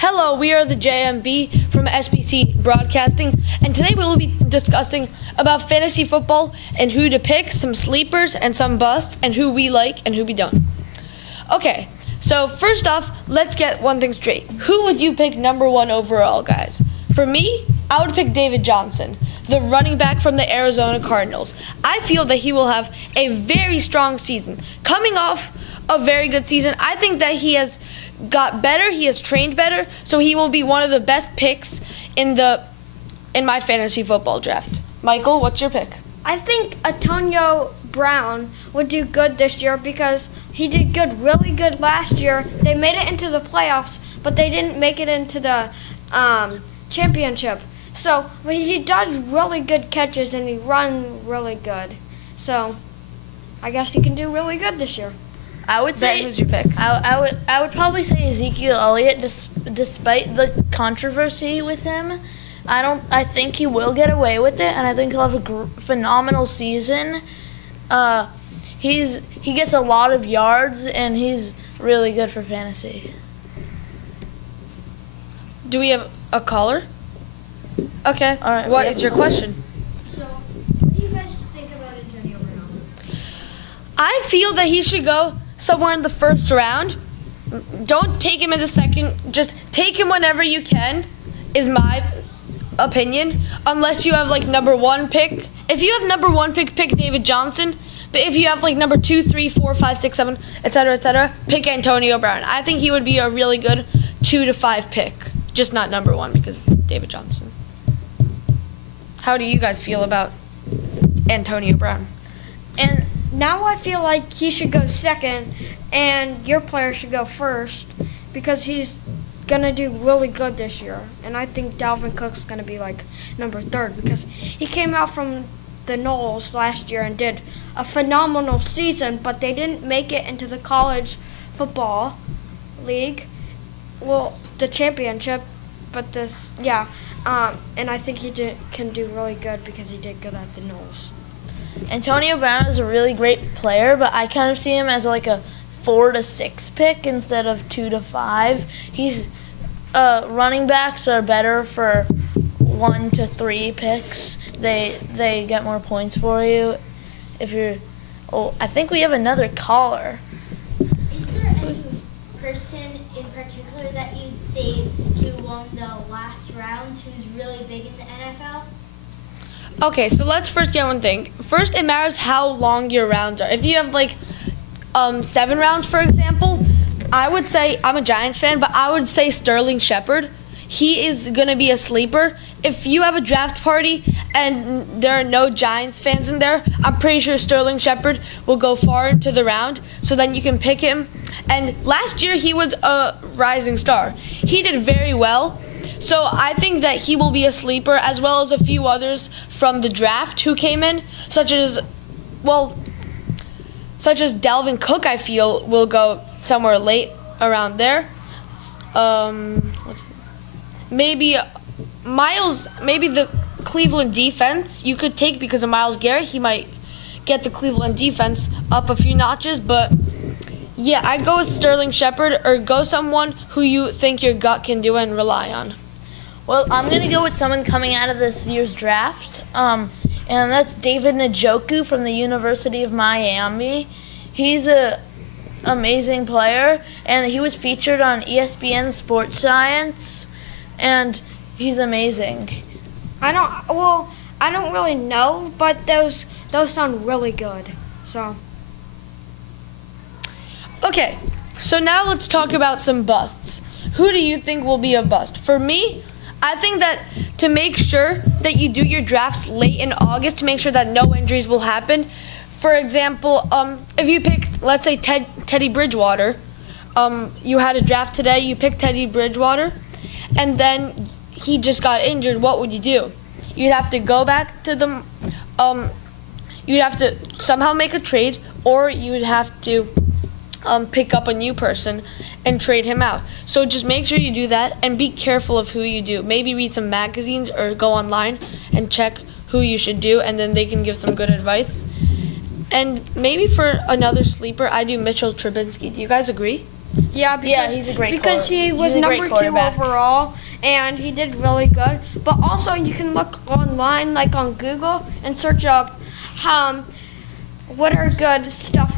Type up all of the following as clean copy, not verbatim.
Hello, we are the JMB from SBC Broadcasting, and today we will be discussing about fantasy football and who to pick, some sleepers and some busts, and who we like and who we don't. Okay, so first off, let's get one thing straight. Who would you pick number one overall, guys? For me, I would pick David Johnson, the running back from the Arizona Cardinals. I feel that he will have a very strong season. Coming off a very good season, I think that he has got better, he has trained better, so he will be one of the best picks in my fantasy football draft. Michael, what's your pick? I think Antonio Brown would do good this year because he did really good last year. They made it into the playoffs, but they didn't make it into the championship. So he does really good catches and he runs really good. So I guess he can do really good this year. I would say, who's your pick? I would probably say Ezekiel Elliott, despite the controversy with him. I think he will get away with it, and I think he'll have a phenomenal season. He gets a lot of yards, and he's really good for fantasy. Do we have a caller? Okay. All right. What is your question? So, what do you guys think about Antonio Brown? I feel that he should go somewhere in the first round. Don't take him in the second. Just take him whenever you can, is my opinion. Unless you have like number one pick. If you have number one pick David Johnson. But if you have like number 2, 3, 4, 5, 6, 7, etc., pick Antonio Brown. I think he would be a really good 2 to 5 pick. Just not number one because it's David Johnson. How do you guys feel about Antonio Brown? And now I feel like he should go second and your player should go first because he's going to do really good this year. And I think Dalvin Cook's going to be like number 3rd because he came out from the Knowles last year and did a phenomenal season, but they didn't make it into the college football league. Well, the championship, but and I think he can do really good because he did good at the Knowles. Antonio Brown is a really great player, but I kind of see him as like a 4 to 6 pick instead of 2 to 5. Running backs are better for 1 to 3 picks. They get more points for you. I think we have another caller. Is there any person in particular that you'd say to along the last rounds who's really big in the NFL? Okay, so let's first get one thing. First, it matters how long your rounds are. If you have like 7 rounds, for example, I would say, I'm a Giants fan, but I would say Sterling Shepard. He is going to be a sleeper. If you have a draft party and there are no Giants fans in there, I'm pretty sure Sterling Shepard will go far into the round, so then you can pick him. And last year, he was a rising star. He did very well. So I think that he will be a sleeper, as well as a few others from the draft who came in, such as Dalvin Cook, I feel, will go somewhere late around there. Maybe the Cleveland defense you could take because of Myles Garrett. He might get the Cleveland defense up a few notches, but yeah, I'd go with Sterling Shepard or go someone who you think your gut can do and rely on. Well, I'm going to go with someone coming out of this year's draft, and that's David Njoku from the University of Miami. He's an amazing player, and he was featured on ESPN Sports Science, and he's amazing. I don't really know, but those sound really good. So okay, so now let's talk about some busts. Who do you think will be a bust? For me, I think that to make sure that you do your drafts late in August to make sure that no injuries will happen. For example, if you picked, let's say, Teddy Bridgewater, you had a draft today, you picked Teddy Bridgewater, and then he just got injured, what would you do? You'd have to go back to the, you'd have to somehow make a trade, or you would have to pick up a new person and trade him out. So just make sure you do that and be careful of who you do. Maybe read some magazines or go online and check who you should do, and then they can give some good advice. And maybe for another sleeper, I do Mitchell Trubisky. Do you guys agree? Yeah, because, Yeah, he's a great because he was he's a great number 2 quarterback. overall, and he did really good. But also, you can look online, like on Google, and search up what are good stuff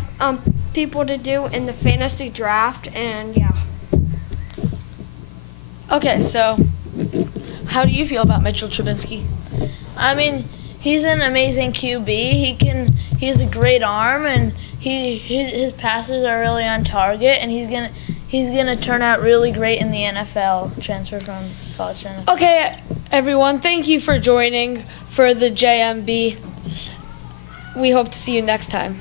people to do in the fantasy draft, and yeah. Okay, so how do you feel about Mitchell Trubisky? I mean, he's an amazing QB. He has a great arm, and his passes are really on target, and he's gonna turn out really great in the NFL. Transfer from college to NFL. Okay, everyone, thank you for joining for the JMB. We hope to see you next time.